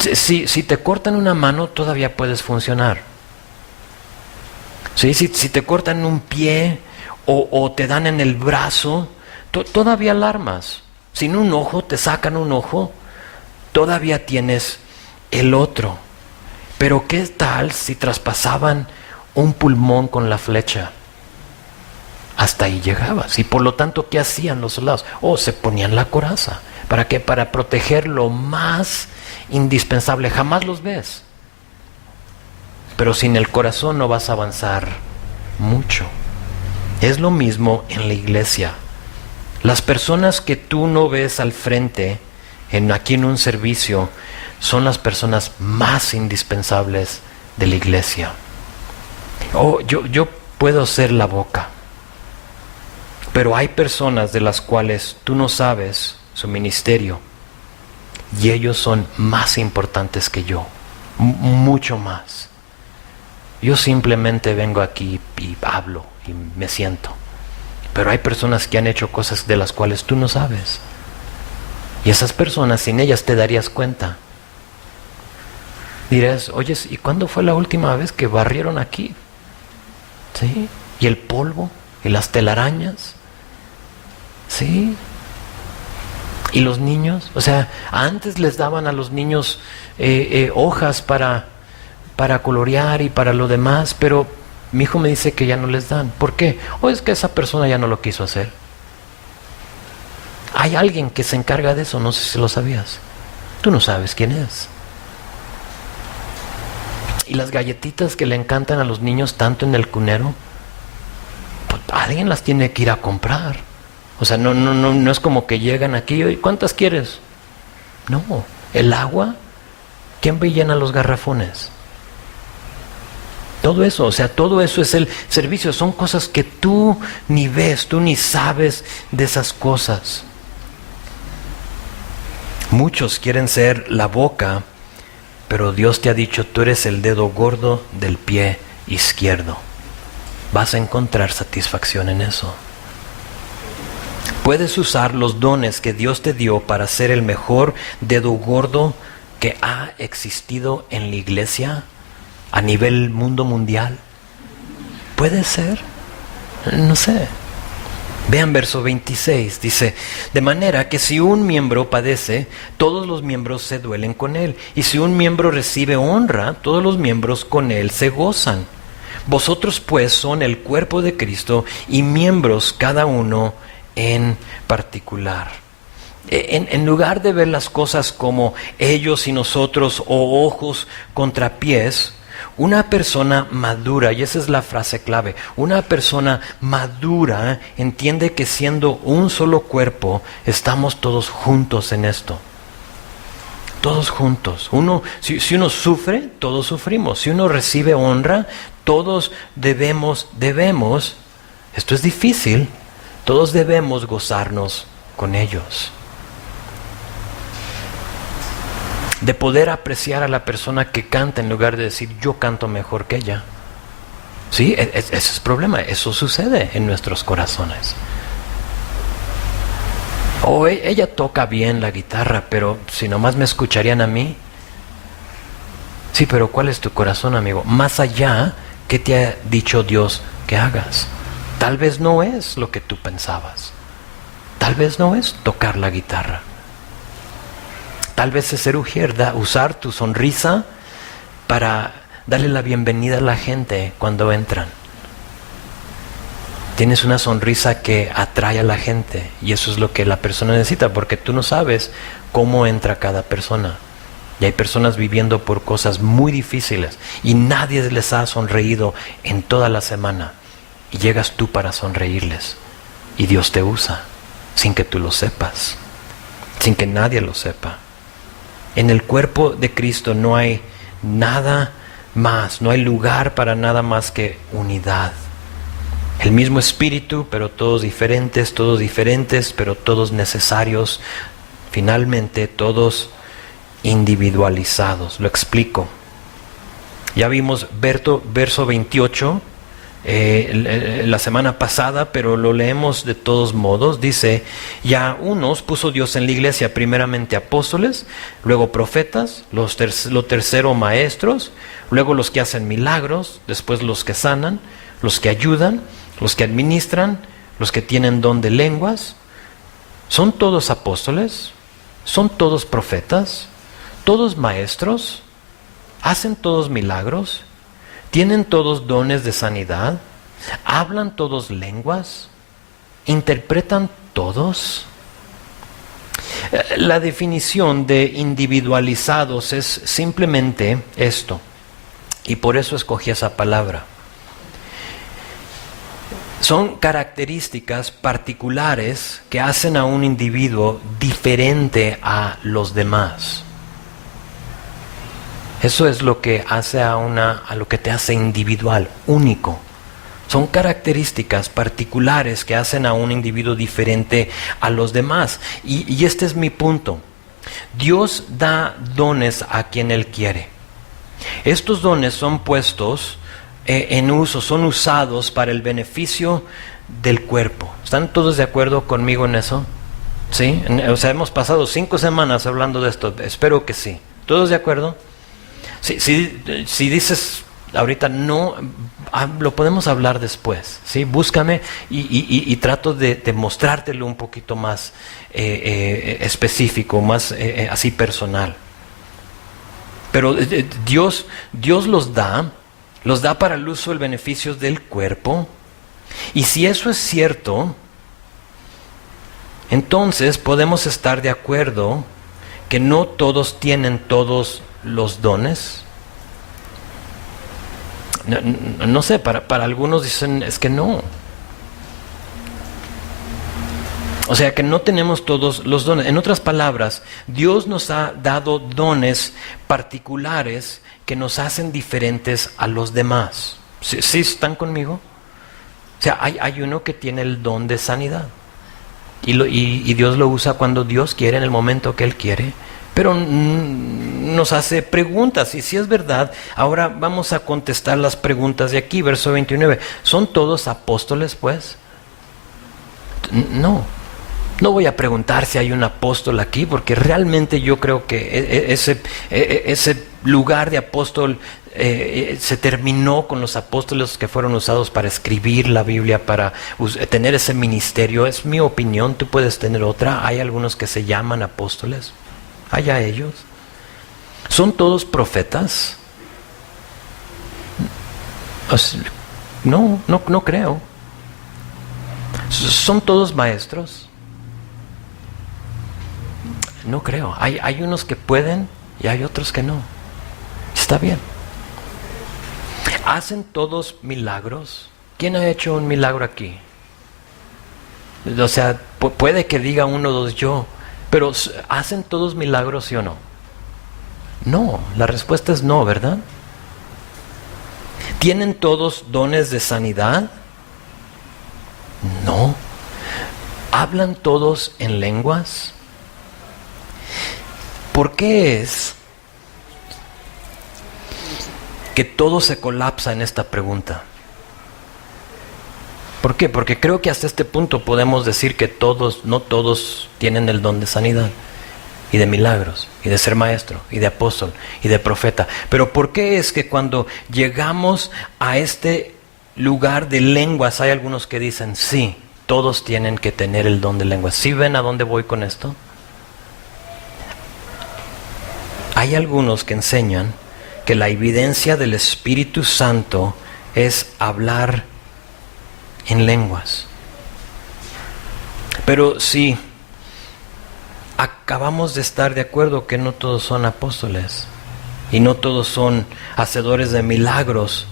Si te cortan una mano, todavía puedes funcionar. ¿Sí? Si te cortan un pie o te dan en el brazo, todavía alarmas. Sin un ojo, te sacan un ojo, todavía tienes el otro. Pero ¿qué tal si traspasaban un pulmón con la flecha? Hasta ahí llegabas. Y por lo tanto, ¿qué hacían los soldados? Se ponían la coraza. ¿Para qué? Para proteger lo más indispensable. Jamás los ves. Pero sin el corazón no vas a avanzar mucho. Es lo mismo en la iglesia. Las personas que tú no ves al frente, aquí en un servicio, son las personas más indispensables de la iglesia. Yo puedo ser la boca, pero hay personas de las cuales tú no sabes su ministerio y ellos son más importantes que yo, mucho más. Yo simplemente vengo aquí y hablo y me siento. Pero hay personas que han hecho cosas de las cuales tú no sabes. Y esas personas, sin ellas te darías cuenta. Dirás, oye, ¿y cuándo fue la última vez que barrieron aquí? ¿Sí? ¿Y el polvo? ¿Y las telarañas? ¿Sí? ¿Y los niños? O sea, antes les daban a los niños hojas para colorear y para lo demás, pero mi hijo me dice que ya no les dan. ¿Por qué? Es que esa persona ya no lo quiso hacer. Hay alguien que se encarga de eso, no sé si lo sabías. Tú no sabes quién es. Y las galletitas que le encantan a los niños tanto en el cunero, pues alguien las tiene que ir a comprar. O sea, no es como que llegan aquí, "Oye, ¿cuántas quieres?" No, el agua, ¿quién ve y llena los garrafones? Todo eso, o sea, todo eso es el servicio, son cosas que tú ni ves, tú ni sabes de esas cosas. Muchos quieren ser la boca, pero Dios te ha dicho, tú eres el dedo gordo del pie izquierdo. Vas a encontrar satisfacción en eso. Puedes usar los dones que Dios te dio para ser el mejor dedo gordo que ha existido en la iglesia a nivel mundo mundial. Puede ser, no sé. Vean verso 26, dice, de manera que si un miembro padece, todos los miembros se duelen con él. Y si un miembro recibe honra, todos los miembros con él se gozan. Vosotros pues son el cuerpo de Cristo y miembros cada uno en particular. En lugar de ver las cosas como ellos y nosotros o ojos contra pies, una persona madura, y esa es la frase clave, una persona madura entiende que siendo un solo cuerpo, estamos todos juntos en esto. Todos juntos. Si uno sufre, todos sufrimos. Si uno recibe honra, todos debemos, esto es difícil, todos debemos gozarnos con ellos. De poder apreciar a la persona que canta en lugar de decir yo canto mejor que ella. Sí, ese es el problema, eso sucede en nuestros corazones. O ella toca bien la guitarra, pero si nomás me escucharían a mí. Sí, pero ¿cuál es tu corazón, amigo? Más allá, ¿qué te ha dicho Dios que hagas? Tal vez no es lo que tú pensabas. Tal vez no es tocar la guitarra. Tal vez es ser ujierda, usar tu sonrisa para darle la bienvenida a la gente cuando entran. Tienes una sonrisa que atrae a la gente y eso es lo que la persona necesita, porque tú no sabes cómo entra cada persona. Y hay personas viviendo por cosas muy difíciles y nadie les ha sonreído en toda la semana. Y llegas tú para sonreírles y Dios te usa sin que tú lo sepas, sin que nadie lo sepa. En el cuerpo de Cristo no hay nada más, no hay lugar para nada más que unidad. El mismo espíritu, pero todos diferentes, pero todos necesarios, finalmente todos individualizados. Lo explico. Ya vimos verso 28 la semana pasada, pero lo leemos de todos modos. Dice, ya unos puso Dios en la iglesia, primeramente apóstoles, luego profetas, lo tercero maestros, luego los que hacen milagros, después los que sanan, los que ayudan, los que administran, los que tienen don de lenguas. ¿Son todos apóstoles? ¿Son todos profetas? ¿Todos maestros? ¿Hacen todos milagros? ¿Tienen todos dones de sanidad? ¿Hablan todos lenguas? ¿Interpretan todos? La definición de individualizados es simplemente esto, y por eso escogí esa palabra. Son características particulares que hacen a un individuo diferente a los demás. Eso es lo que hace a lo que te hace individual, único. Son características particulares que hacen a un individuo diferente a los demás. Y este es mi punto. Dios da dones a quien Él quiere. Estos dones son puestos en uso, son usados para el beneficio del cuerpo. ¿Están todos de acuerdo conmigo en eso? ¿Sí? O sea, hemos pasado 5 semanas hablando de esto. Espero que sí. ¿Todos de acuerdo? Si dices ahorita no, lo podemos hablar después, ¿sí? Búscame y trato de mostrártelo un poquito más específico, más así personal. Pero Dios los da para el uso, el beneficio del cuerpo. Y si eso es cierto, entonces podemos estar de acuerdo que no todos tienen todos los dones. No sé, para algunos dicen es que no. O sea que no tenemos todos los dones. En otras palabras, Dios nos ha dado dones particulares que nos hacen diferentes a los demás. ¿Sí están conmigo? O sea, hay uno que tiene el don de sanidad. Y Dios lo usa cuando Dios quiere, en el momento que Él quiere. Pero nos hace preguntas. Y si es verdad, ahora vamos a contestar las preguntas de aquí, verso 29. ¿Son todos apóstoles, pues? No. No voy a preguntar si hay un apóstol aquí, porque realmente yo creo que ese lugar de apóstol se terminó con los apóstoles que fueron usados para escribir la Biblia, para tener ese ministerio. Es mi opinión, tú puedes tener otra. Hay algunos que se llaman apóstoles. Allá ellos. ¿Son todos profetas? No creo. ¿Son todos maestros? No creo. Hay unos que pueden y hay otros que no. Está bien. ¿Hacen todos milagros? ¿Quién ha hecho un milagro aquí? O sea, puede que diga uno o dos yo, pero ¿hacen todos milagros, sí o no? No, la respuesta es no, ¿verdad? ¿Tienen todos dones de sanidad? No. ¿Hablan todos en lenguas? ¿Por qué es que todo se colapsa en esta pregunta? ¿Por qué? Porque creo que hasta este punto podemos decir que no todos tienen el don de sanidad y de milagros y de ser maestro y de apóstol y de profeta. Pero ¿por qué es que cuando llegamos a este lugar de lenguas hay algunos que dicen sí, todos tienen que tener el don de lenguas? ¿Sí ven a dónde voy con esto? Hay algunos que enseñan que la evidencia del Espíritu Santo es hablar en lenguas. Pero sí, acabamos de estar de acuerdo que no todos son apóstoles y no todos son hacedores de milagros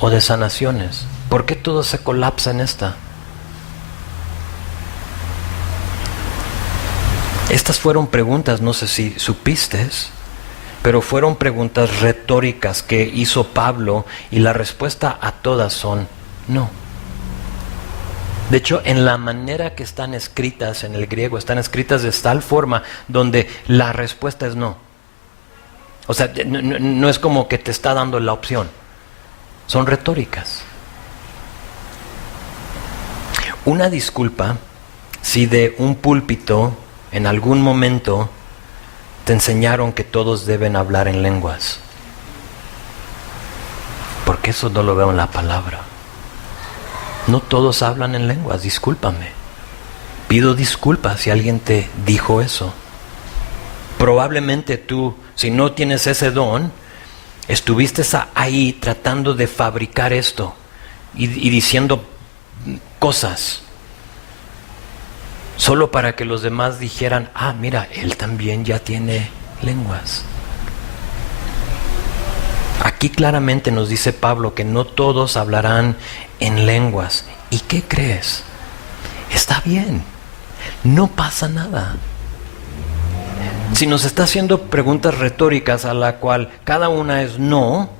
o de sanaciones. ¿Por qué todo se colapsa en esta? Estas fueron preguntas, no sé si supiste, pero fueron preguntas retóricas que hizo Pablo y la respuesta a todas son no. De hecho, en la manera que están escritas en el griego, están escritas de tal forma donde la respuesta es no. O sea, no es como que te está dando la opción. Son retóricas. Una disculpa si de un púlpito en algún momento te enseñaron que todos deben hablar en lenguas. Porque eso no lo veo en la palabra. No todos hablan en lenguas, discúlpame. Pido disculpas si alguien te dijo eso. Probablemente tú, si no tienes ese don, estuviste ahí tratando de fabricar esto y diciendo cosas solo para que los demás dijeran, mira, él también ya tiene lenguas. Aquí claramente nos dice Pablo que no todos hablarán en lenguas. ¿Y qué crees? Está bien, no pasa nada. Si nos está haciendo preguntas retóricas a la cual cada una es no,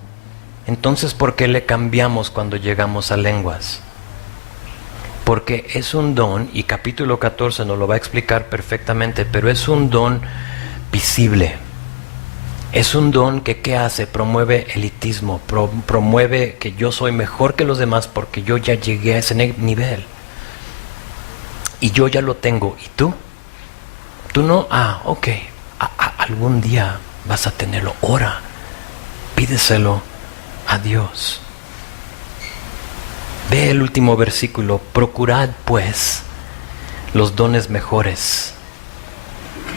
entonces ¿por qué le cambiamos cuando llegamos a lenguas? Porque es un don, y capítulo 14 nos lo va a explicar perfectamente, pero es un don visible. Es un don que ¿qué hace? Promueve elitismo, promueve que yo soy mejor que los demás porque yo ya llegué a ese nivel. Y yo ya lo tengo. ¿Y tú? ¿Tú no? Ok. Algún día vas a tenerlo. Ora. Pídeselo a Dios. Ve el último versículo. Procurad pues los dones mejores,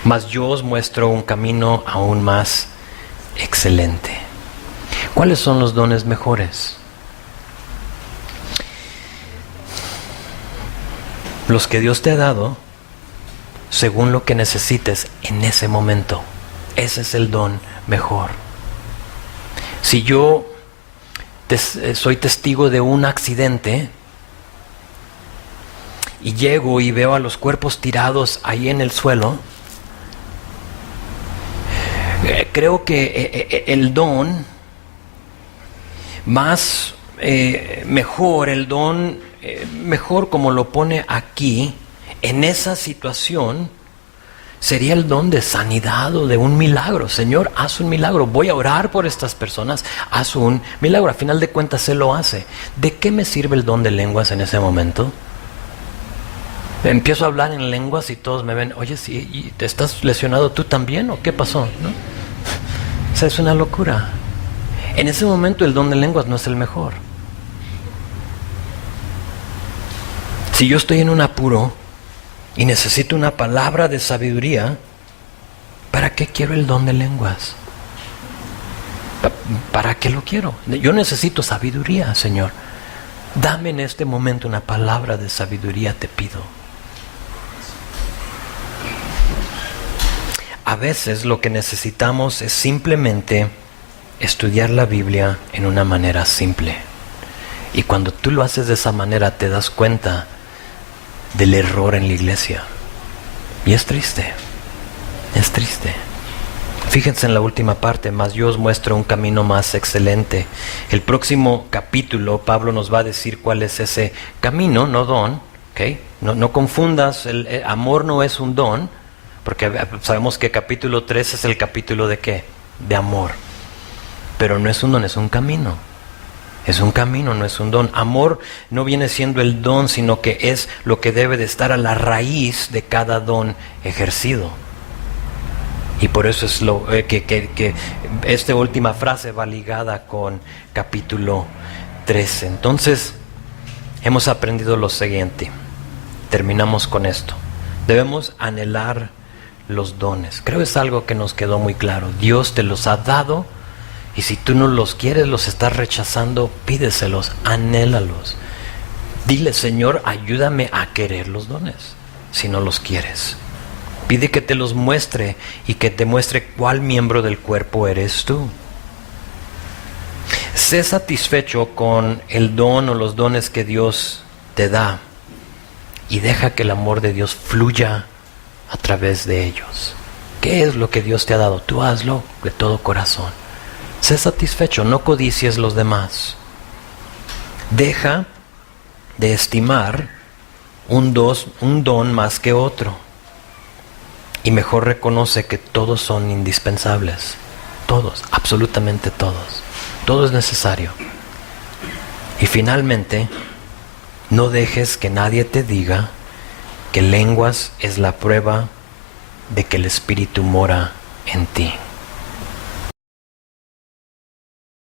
mas yo os muestro un camino aún más excelente. ¿Cuáles son los dones mejores? Los que Dios te ha dado según lo que necesites en ese momento. Ese es el don mejor. Si yo soy testigo de un accidente y llego y veo a los cuerpos tirados ahí en el suelo, creo que el don más mejor, el don mejor como lo pone aquí, en esa situación, sería el don de sanidad o de un milagro. Señor, haz un milagro. Voy a orar por estas personas. Haz un milagro. A final de cuentas, Él lo hace. ¿De qué me sirve el don de lenguas en ese momento? Empiezo a hablar en lenguas y todos me ven. Oye, ¿sí, y te estás lesionado tú también? ¿O qué pasó? ¿No? O sea, es una locura. En ese momento el don de lenguas no es el mejor. Si yo estoy en un apuro y necesito una palabra de sabiduría, ¿para qué quiero el don de lenguas? ¿Para qué lo quiero? Yo necesito sabiduría, Señor. Dame en este momento una palabra de sabiduría, te pido. A veces lo que necesitamos es simplemente estudiar la Biblia en una manera simple. Y cuando tú lo haces de esa manera, te das cuenta del error en la iglesia. Y es triste. Es triste. Fíjense en la última parte, mas yo os muestro un camino más excelente. El próximo capítulo, Pablo nos va a decir cuál es ese camino, no don. ¿Okay? No confundas, el amor no es un don, porque sabemos que capítulo 3 es el capítulo de ¿qué? De amor. Pero no es un don, es un camino. Es un camino, no es un don. Amor no viene siendo el don, sino que es lo que debe de estar a la raíz de cada don ejercido. Y por eso es lo que esta última frase va ligada con capítulo 13. Entonces, hemos aprendido lo siguiente. Terminamos con esto. Debemos anhelar los dones. Creo que es algo que nos quedó muy claro. Dios te los ha dado. Y si tú no los quieres, los estás rechazando, pídeselos, anhélalos. Dile, Señor, ayúdame a querer los dones, si no los quieres. Pide que te los muestre y que te muestre cuál miembro del cuerpo eres tú. Sé satisfecho con el don o los dones que Dios te da y deja que el amor de Dios fluya a través de ellos. ¿Qué es lo que Dios te ha dado? Tú hazlo de todo corazón. Sé satisfecho, no codicies los demás. Deja de estimar un don más que otro. Y mejor reconoce que todos son indispensables. Todos, absolutamente todos. Todo es necesario. Y finalmente, no dejes que nadie te diga que lenguas es la prueba de que el Espíritu mora en ti.